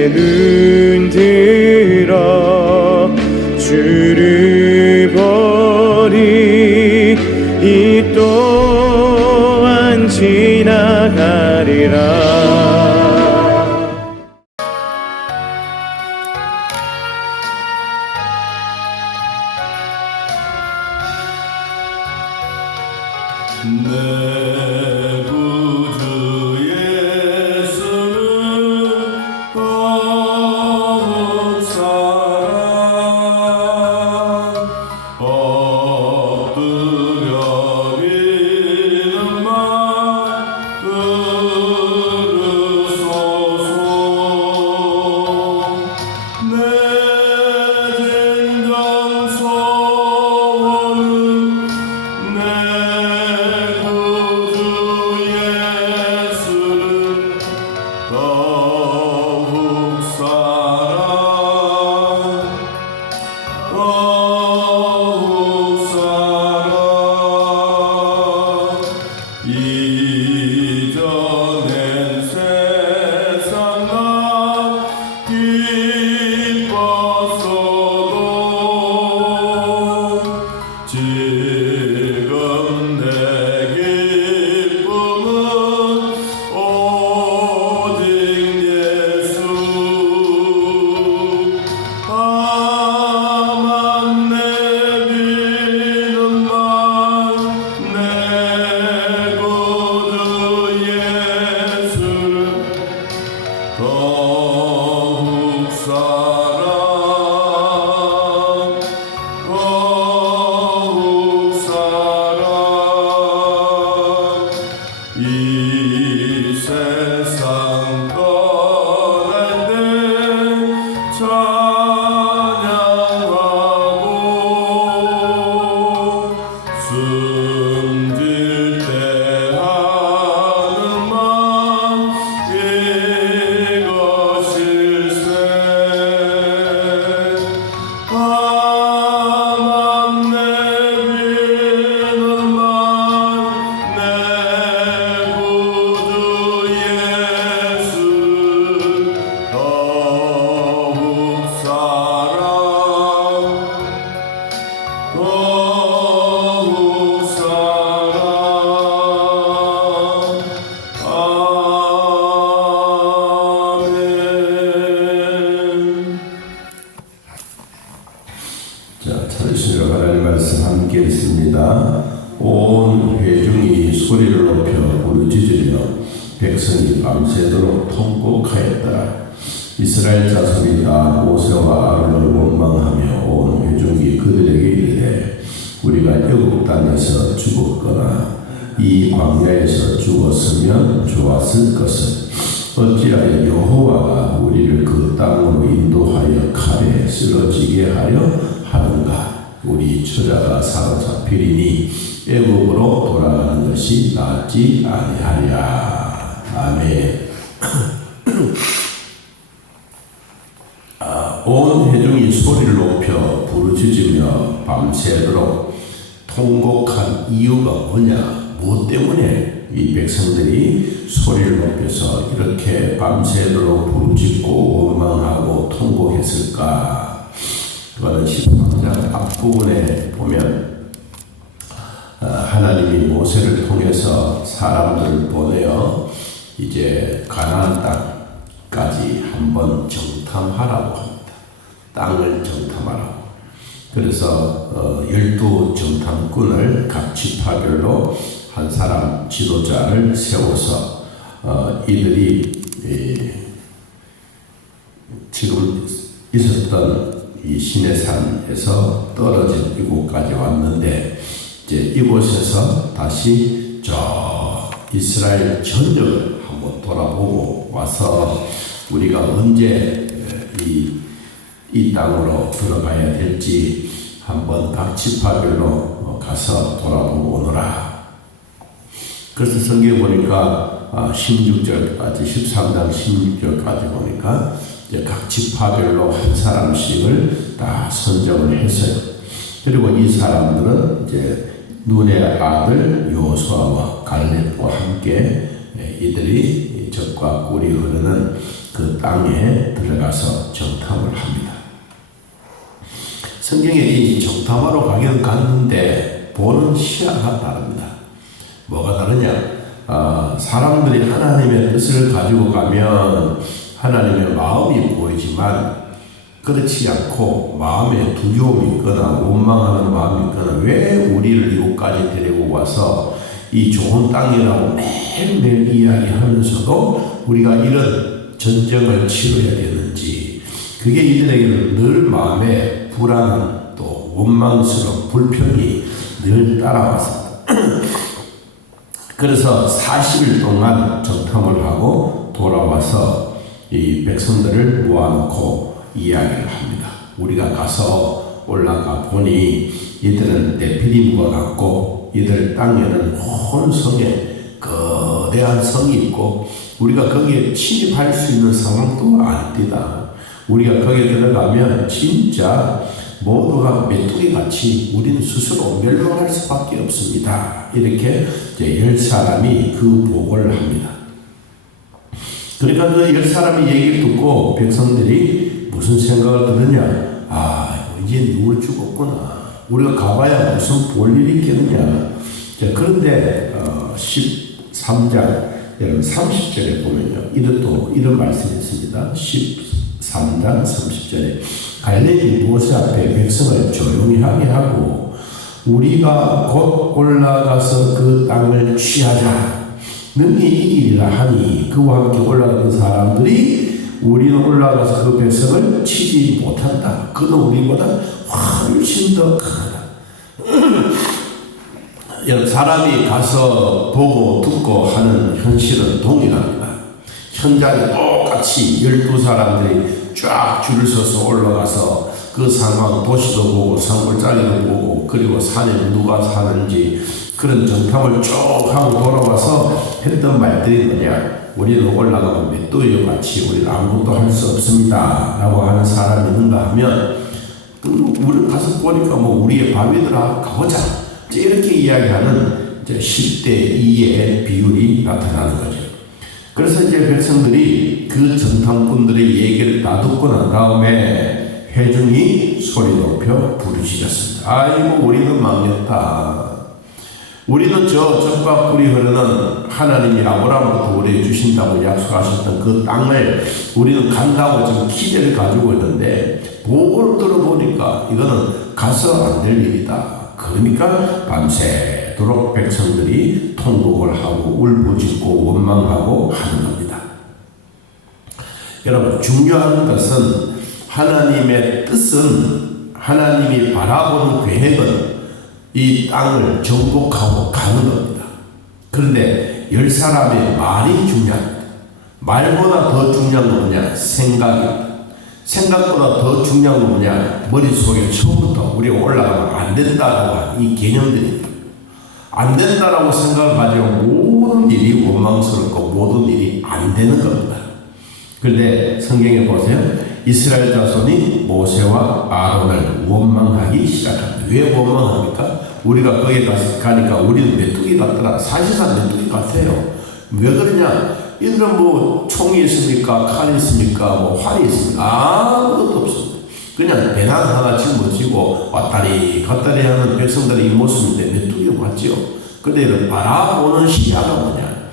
내 눈 들어 주를 보리. 이 또한 지나가리라. 내 구주 예수는 더욱 사랑 엎드려 믿는 말 들으소서. 내 진정 소원은 내 더욱 사랑 이전엔 세상 나 기뻤어도 지금 내 기쁨은 오직 예수. 다만 내 믿는 말 내 구주 예수를 더욱 사랑 더욱 사랑 이 세상 떠날 때 찬양하고 숨질 때 하는 말 이것일세. 다만 내 믿는 말 내 구주 예수 더욱 사랑 더욱 사랑. 아멘. 자, 찾으시려 하나님 말씀 함께 읽습니다. 온 회중이 소리를 높여 부르짖으며 백성이 밤새도록 통곡하였더라. 이스라엘 자손이 다 모세와 아론을 원망하며 온 회중이 그들에게 이르되 우리가 애굽 땅에서 죽었거나 이 광야에서 죽었으면 좋았을 것을 어찌하여 여호와가 우리를 그 땅으로 인도하여 칼에 쓰러지게 하여 하는가. 우리 처자가 사로잡히리니 애굽으로 돌아가는 것이 낫지 아니하랴. 아멘. 온 회중이 소리를 높여 부르짖으며 밤새도록 통곡한 이유가 뭐냐? 무엇 때문에 이 백성들이 소리를 높여서 이렇게 밤새도록 부르짖고 원망하고 통곡했을까? 그거는 13장 앞부분에 보면 하나님이 모세를 통해서 사람들을 보내어 이제 가나안 땅까지 한번 정탐하라고 합니다. 땅을 정탐하라고. 그래서 12 정탐꾼을 각 지파별로 한 사람 지도자를 세워서 이들이 지금 있었던 이 시내산에서 떨어진 이곳까지 왔는데 이제 이곳에서 다시 저 이스라엘 전역을 한번 돌아보고 와서 우리가 언제 이 땅으로 들어가야 될지 한번 각 지파별로 가서 돌아보고 오너라. 그래서 성경에 보니까 16절까지 13장 16절까지 보니까 이제 각 지파별로 한 사람씩을 다 선정을 했어요. 그리고 이 사람들은 이제 눈의 아들 요수아와 갈렙과 함께 이들이 적과 꿀이 흐르는 그 그 땅에 들어가서 정탐을 합니다. 성경에 이 정탐하러 가긴 갔는데 보는 시야가 다릅니다. 뭐가 다르냐? 사람들이 하나님의 뜻을 가지고 가면 하나님의 마음이 보이지만 그렇지 않고 마음에 두려움이 있거나 원망하는 마음이 있거나 왜 우리를 이곳까지 데리고 와서 이 좋은 땅이라고 매일매일 이야기하면서도 우리가 이런 전쟁을 치러야 되는지, 그게 이들에게는 늘 마음에 불안한 또 원망스러운 불평이 늘 따라왔습니다. 그래서 40일 동안 정탐을 하고 돌아와서 이 백성들을 모아놓고 이야기를 합니다. 우리가 가서 올라가 보니 이들은 네피림과 같고 이들 땅에는 온 성에 거대한 성이 있고 우리가 거기에 침입할 수 있는 상황도 아닙니다. 우리가 거기에 들어가면 진짜 모두가 메뚜기같이 우리는 스스로 멸망할 수밖에 없습니다. 이렇게 10사람이 그 보고를 합니다. 그러니까 그 10사람이 얘기를 듣고 백성들이 무슨 생각을 드느냐? 이제 누굴 죽었구나. 우리가 가봐야 무슨 볼 일이 있겠느냐. 그런데 13장 30절에 보면요, 이런 말씀이 있습니다. 13장 30절에 갈렙이 모세 앞에 백성을 조용히 하게 하고 우리가 곧 올라가서 그 땅을 취하자. 능히 이기리라 하니 그와 함께 올라가는 사람들이 우리는 올라가서 그 백성을 치지 못한다. 그는 우리보다 훨씬 더 강하다. 사람이 가서 보고 듣고 하는 현실은 동일합니다. 현장에 똑같이 12사람들이 쫙 줄을 서서 올라가서 그 상황, 도시도 보고 산골짜기도 보고 그리고 산에 누가 사는지 그런 정탐을 쭉 하고 돌아와서 했던 말들이 뭐냐? 우리는 올라가면 메뚜기와 같이 우리는 아무것도 할 수 없습니다 라고 하는 사람이 있는가 하면 우리 가서 보니까 우리의 바위들아 가보자 이렇게 이야기하는 10대 2의 비율이 나타나는 거죠. 그래서 이제 백성들이 그 정탐꾼들의 얘기를 다 듣고 난 다음에 회중이 소리 높여 부르짖었습니다. 아이고 우리는 망했다. 우리는 저 젖과 꿀이 흐르는 하나님이 아브라함부터 우리에게 주신다고 약속하셨던 그 땅을 우리는 간다고 지금 기대를 가지고 있는데 보고를 들어보니까 이거는 가서 안 될 일이다. 그러니까 밤새도록 백성들이 통곡을 하고 울부짖고 원망하고 하는 겁니다. 여러분, 중요한 것은 하나님의 뜻은, 하나님이 바라보는 계획은 이 땅을 정복하고 가는 겁니다. 그런데 10사람의 말이 중요합니다. 말보다 더 중요한 건 뭐냐? 생각입니다. 생각보다 더 중요한 건 뭐냐? 머릿속에 처음부터 우리가 올라가면 안 된다라고 하는 이 개념들입니다. 안 된다라고 생각을 가지고 모든 일이 원망스럽고 모든 일이 안 되는 겁니다. 그런데 성경에 보세요. 이스라엘 자손이 모세와 아론을 원망하기 시작합니다. 왜 원망합니까? 우리가 거기에 가니까 우리는 메뚜기 같더라. 사실상 메뚜기 같아요. 왜 그러냐? 이들은 총이 있습니까? 칼이 있습니까? 활이 있습니까? 아무것도 없습니다. 그냥 배낭 하나 짊어지고 왔다리 갔다리 하는 백성들의 이 모습인데 메뚜기 같죠? 근데 바라보는 시야가 뭐냐?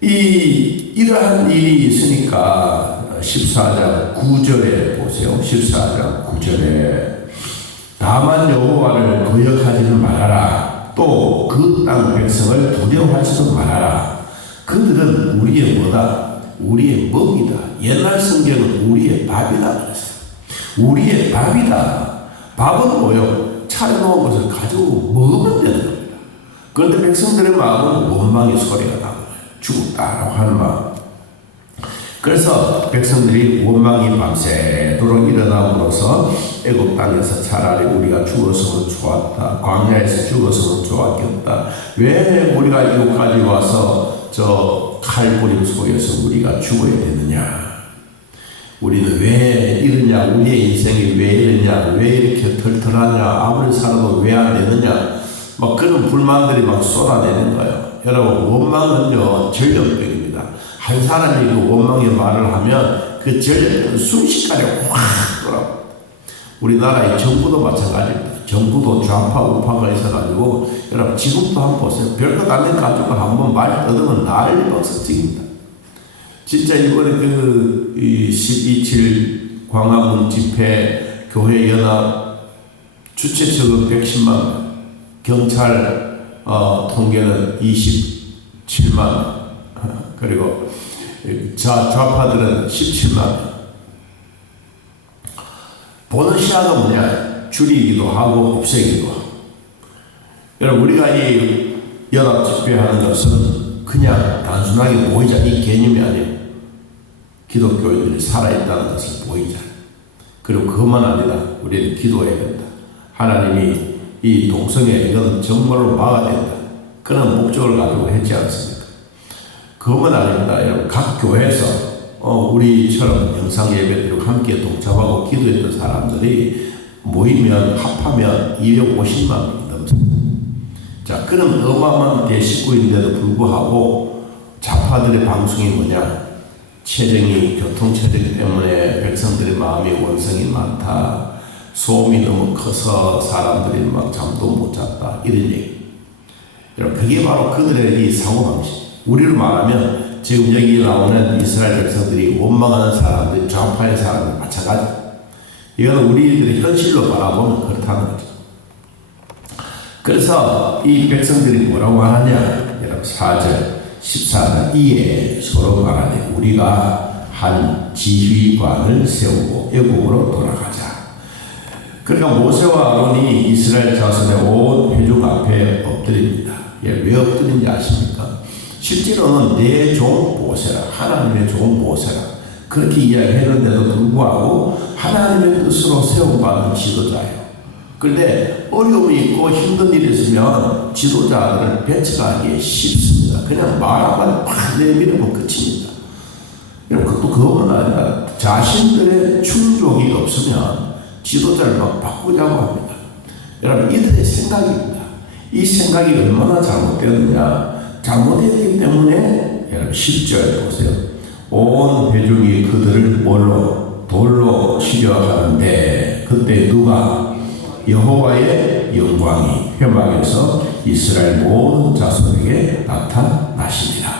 이러한 일이 있으니까 14장 9절에 보세요. 14장 9절에 다만 여호와를 거역하지는 말아라. 또 그 땅 백성을 두려워하지도 말아라. 그들은 우리의 뭐다? 우리의 먹이다. 옛날 성경은 우리의 밥이다 그랬어요. 우리의 밥이다. 밥은 뭐요? 차려놓은 것을 가지고 먹으면 되는 겁니다. 그런데 백성들의 마음은 원망의 소리가 나는 거예요. 죽었다라고 하는 마음. 그래서 백성들이 원망이 밤새도록 일어남으로써 애굽 땅에서 차라리 우리가 죽었으면 좋았다. 광야에서 죽었으면 좋았겠다. 왜 우리가 이곳까지 와서 저 칼부림 속에서 우리가 죽어야 되느냐? 우리는 왜 이러냐? 우리의 인생이 왜 이러냐? 왜 이렇게 털털하냐? 아무리 살아도 왜 안 되느냐? 그런 불만들이 쏟아내는 거예요. 여러분, 원망은요, 전염병입니다. 한 사람이 그 원망의 말을 하면 그 전례는 순식간에 확 돌아옵니다. 우리나라의 정부도 마찬가지입니다. 정부도 좌파 우파가 있어가지고 여러분 지금도 한번 보세요. 별것 아닌 가족을 한번 말 떠들면 난리 박석집입니다. 진짜 이번에 그 12.7 광화문 집회 교회 연합 주최측은 110만, 경찰 통계는 27만, 그리고 좌파들은 17만. 보는 시야가 뭐냐? 줄이기도 하고 없애기도 하고. 여러분 우리가 이 연합 집회하는 것은 그냥 단순하게 보이자 이 개념이 아니에요. 기독교인들이 살아있다는 것을 보이자. 그리고 그것만 아니라 우리는 기도해야 된다. 하나님이 이 동성애 이건 정말로 막아야 된다. 그런 목적을 가지고 했지 않습니까? 그것만 아닙니다. 여러분 각 교회에서 우리처럼 영상 예배들과 함께 동참하고 기도했던 사람들이 모이면 합하면 250만 명이 넘습니다. 자, 그런 어마어마한 대식구인데도 불구하고 좌파들의 방송이 뭐냐? 교통체증 때문에 백성들의 마음이 원성이 많다. 소음이 너무 커서 사람들이 막 잠도 못 잤다. 이런 얘기. 여러분, 그게 바로 그들의 이 사고방식. 우리로 말하면 지금 여기 나오는 이스라엘 백성들이 원망하는 사람들, 좌파의 사람들 마찬가지. 이거는 우리들의 현실로 바라보면 그렇다는 거죠. 그래서 이 백성들이 뭐라고 말하냐? 여러분 4절, 14절 이에 서로 말하되 우리가 한 지휘관을 세우고 애국으로 돌아가자. 그러니까 모세와 아론이 이스라엘 자손의 온 회중 앞에 엎드립니다. 왜 엎드린지 아십니까? 실제로는 내 종 모세라, 하나님의 종 모세라 그렇게 이야기했는데도 불구하고 하나님의 뜻으로 세움받은 지도자예요. 그런데 어려움이 있고 힘든 일이 있으면 지도자들을 배척하기 쉽습니다. 그냥 말 한마디 팍 내밀으면 끝입니다. 그것도 그것만 아니라 자신들의 충족이 없으면 지도자를 막 바꾸자고 합니다. 여러분 이들의 생각입니다. 이 생각이 얼마나 잘못되었느냐. 잘못했기 때문에 여러분 10절 보세요. 온 회중이 그들을 돌로 치려 하는데 그때 누가 여호와의 영광이 회막에서 이스라엘 모든 자손에게 나타나시니라.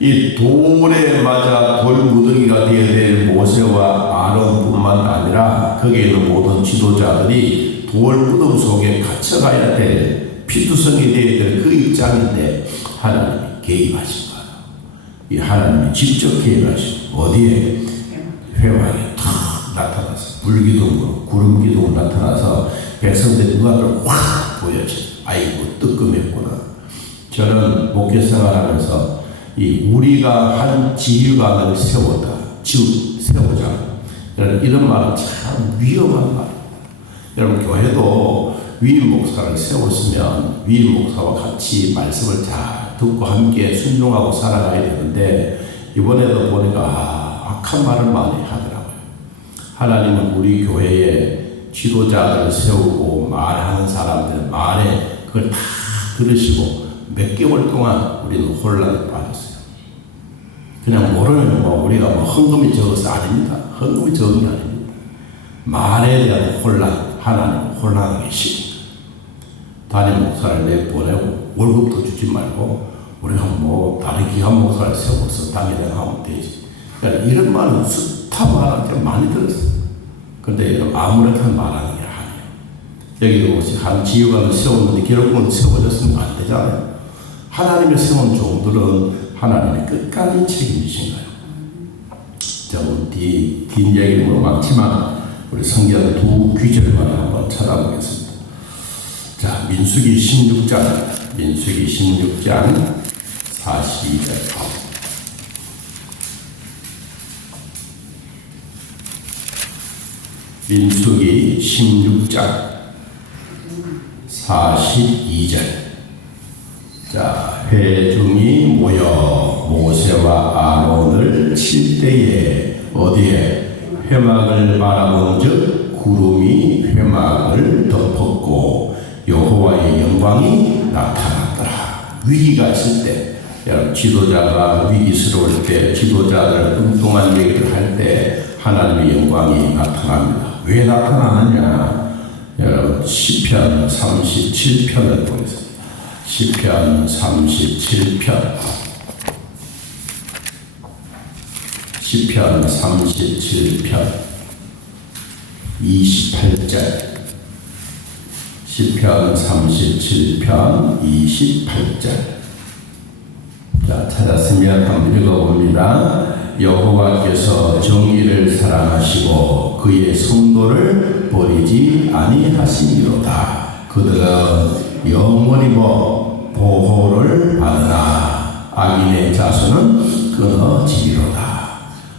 이 돌에 맞아 돌무더기가 되어야 될 모세와 아론뿐만 아니라 거기에 있는 모든 지도자들이 돌무덤 속에 갇혀가야 될 피투성이 되어야 될 그 입장인데 하나님이 개입하신 거예요. 이 하나님이 직접 개입하신 어디에? 회막에 탁 나타나서 불기둥으로 구름기둥으로 나타나서 백성들의 눈앞을 확 보여줘. 아이고 뜨끔했구나. 저는 목회 생활하면서 우리가 한 지휘관을 세우자. 이런 말은 참 위험한 말입니다. 여러분 교회도 위임 목사를 세웠으면 위임 목사와 같이 말씀을 잘 듣고 함께 순종하고 살아가야 되는데 이번에도 보니까 악한 말을 많이 하더라고요. 하나님은 우리 교회에 지도자들을 세우고 말하는 사람들 말에 그걸 다 들으시고 몇 개월 동안 우리는 혼란에 빠졌어요. 그냥 모르면 우리가 헌금이 적어서 아닙니다. 헌금이 적은 게 아닙니다. 말에 대한 혼란, 하나님은 혼란하게 시킵니다. 담임 목사를 내보내고 월급도 주지 말고 우리가 다른 기관 목사를 세워서 당회장하면 되지. 그러니까 이런 말은 숱한 말한테 많이 들었어요. 그런데 아무렇게나 말하는 게 아니에요. 여기 오시 한 지휘관을 세웠는데 결국은 세워졌으면 안 되잖아요. 하나님의 세운 종들은 하나님이 끝까지 책임지신 거예요. 자, 우리 긴 얘기는 많지만 우리 성경 두 귀절만 한번 찾아보겠습니다. 자, 민수기 16장 42절. 민수기 16장 42절. 자, 회중이 모여 모세와 아론을 칠 때에 어디에? 회막을 바라본즉 구름이 회막을 덮었고 여호와의 영광이 나타났더라. 위기가 있을 때 여러분, 지도자가 위기스러울 때, 지도자들 엉뚱한 얘기를 할 때 하나님의 영광이 나타납니다. 왜 나타나느냐? 여러분, 시편 37편을 보겠습니다. 시편 37편. 시편 37편 28절. 시편 37편 28절. 자, 찾았으면 한번 읽어봅니다. 여호와께서 정의를 사랑하시고 그의 성도를 버리지 아니하시니로다. 그들은 영원히 보호를 받으나 악인의 자손은 끊어지리로다.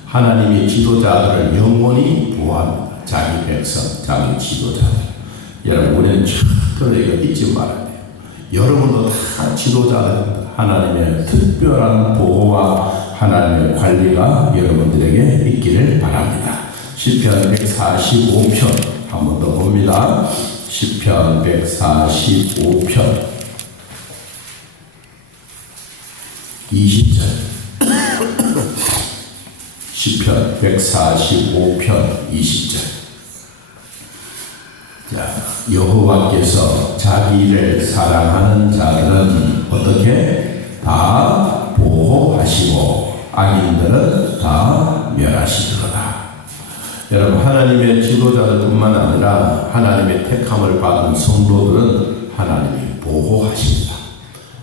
하나님이 지도자들을 영원히 보호합니다. 자기 백성, 자기 지도자들. 여러분, 우리는 절대로 이거 잊지 말아야 돼요. 여러분도 다 지도자들입니다. 하나님의 특별한 보호와 하나님의 관리가 여러분들에게 있기를 바랍니다. 시편 145편 한 번 더 봅니다. 시편 145편 20절. 시편 145편 20절. 자, 여호와께서 자기를 사랑하는 자들은 어떻게? 다 보호하시고 악인들은 다 멸하시리로다. 여러분, 하나님의 지도자들뿐만 아니라 하나님의 택함을 받은 성도들은 하나님이 보호하십니다.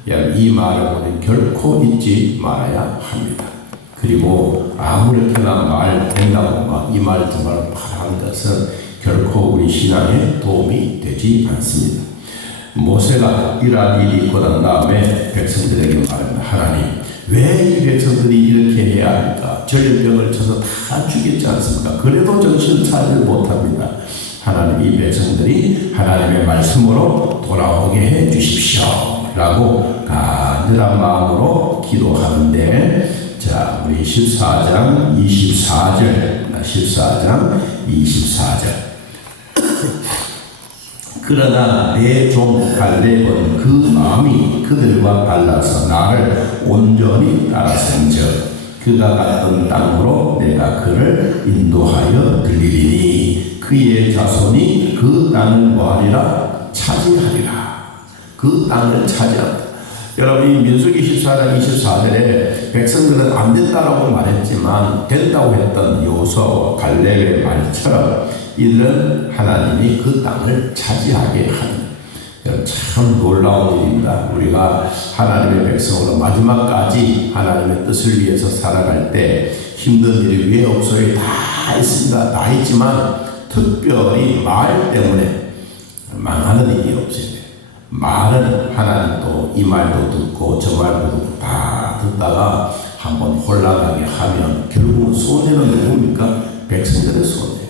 여러분, 이 말을 우리는 결코 잊지 말아야 합니다. 그리고 아무렇게나 말 된다고 이 말 정말 바라는 것은 결코 우리 신앙에 도움이 되지 않습니다. 모세가 이러한 일이 있고 난 다음에 백성들에게 말합니다. 하나님, 왜 이 백성들이 이렇게 해야 합니까? 전염병을 쳐서 다 죽였지 않습니까? 그래도 정신을 차리지 못합니다. 하나님, 이 백성들이 하나님의 말씀으로 돌아오게 해 주십시오 라고 간절한 마음으로 기도하는데, 자, 우리 14장 24절, 14장 24절. 그러나 내 종 갈렙은 그 마음이 그들과 달라서 나를 온전히 따라선즉 그가 갔던 땅으로 내가 그를 인도하여 들리리니 그의 자손이 그 땅을 뭐하리라? 차지하리라. 그 땅을 차지한다. 여러분, 이 민수기 14장 24절에 백성들은 안 된다라고 말했지만 된다고 했던 여호수아와 갈렙의 말처럼 이들은 하나님이 그 땅을 차지하게 하는, 참 놀라운 일입니다. 우리가 하나님의 백성으로 마지막까지 하나님의 뜻을 위해서 살아갈 때 힘든 일이 왜 없어요? 다 있습니다. 다 있지만 특별히 말 때문에 망하는 일이 없어요. 말은 하나님도 이 말도 듣고 저 말도 듣고 다 듣다가 한번 혼란하게 하면 결국은 손해는 누굽니까? 백성들의 손해예요.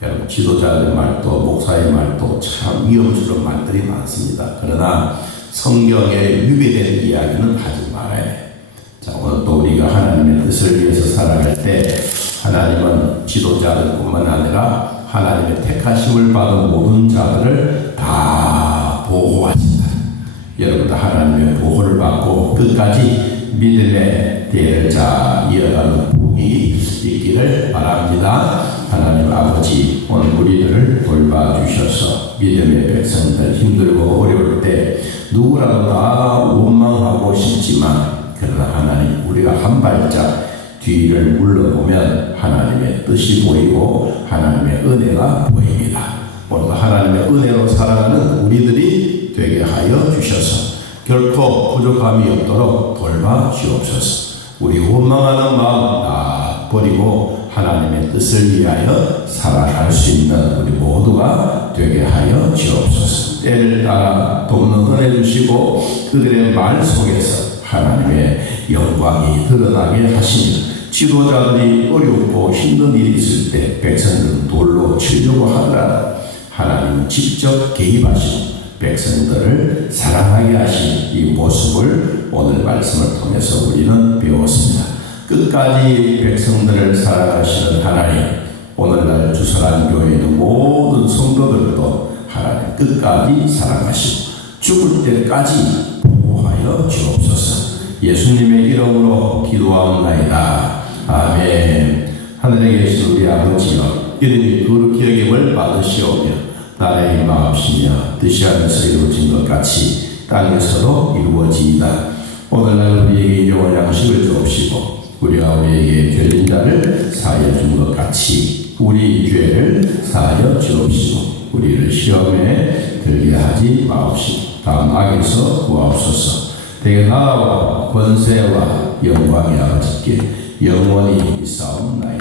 여러분, 지도자의 말도 목사의 말도 참 위험스러운 말들이 많습니다. 그러나 성경에 위배된 이야기는 하지 말아야 해요. 자, 오늘 또 우리가 하나님의 뜻을 위해서 살아갈 때 하나님은 지도자들뿐만 아니라 하나님의 택하심을 받은 모든 자들을 다 보호하신다. 여러분도 하나님의 보호를 받고 끝까지 믿음의 대열자 이어가는 복이 있기를 바랍니다. 하나님 아버지, 오늘 우리들을 돌봐주셔서 믿음의 백성들 힘들고 어려울 때 누구라도 다 원망하고 싶지만, 그러나 하나님, 우리가 한 발짝 뒤를 물러보면 하나님의 뜻이 보이고 하나님의 은혜가 보입니다. 오늘도 하나님의 은혜로 살아가는 우리들이 되게 하여 주셔서 결코 부족함이 없도록 돌봐 주옵소서. 우리 원망하는 마음 다 버리고 하나님의 뜻을 위하여 살아갈 수 있는 우리 모두가 되게 하여 주옵소서. 때를 따라 돕는 은혜 주시고 그들의 말 속에서 하나님의 영광이 드러나게 하시며, 지도자들이 어렵고 힘든 일이 있을 때 백성들은 돌로 치려고 하더라도 하나님은 직접 개입하시고 백성들을 사랑하게 하신 이 모습을 오늘 말씀을 통해서 우리는 배웠습니다. 끝까지 백성들을 사랑하시는 하나님, 오늘날 주설한 교회의 모든 성도들도 하나님 끝까지 사랑하시고 죽을 때까지 보호하여 주옵소서. 예수님의 이름으로 기도하옵나이다. 아멘. 하늘에 계신 우리 아버지여, 이름이 거룩히 여김을 받으시오며 나라의 임하옵시며 뜻이 하늘에서 이루어진 것 같이 땅에서도 이루어지이다. 오늘날 우리에게 일용할 양식을 주옵시고 우리가 우리에게 죄진 자를 사하여 준 것 같이 우리 죄를 사하여 주옵시고 우리를 시험에 들게 하지 마옵시고 다음 악에서 구하옵소서. 대개 나라와 권세와 영광이 아버지께 영원히 있사옵나이다.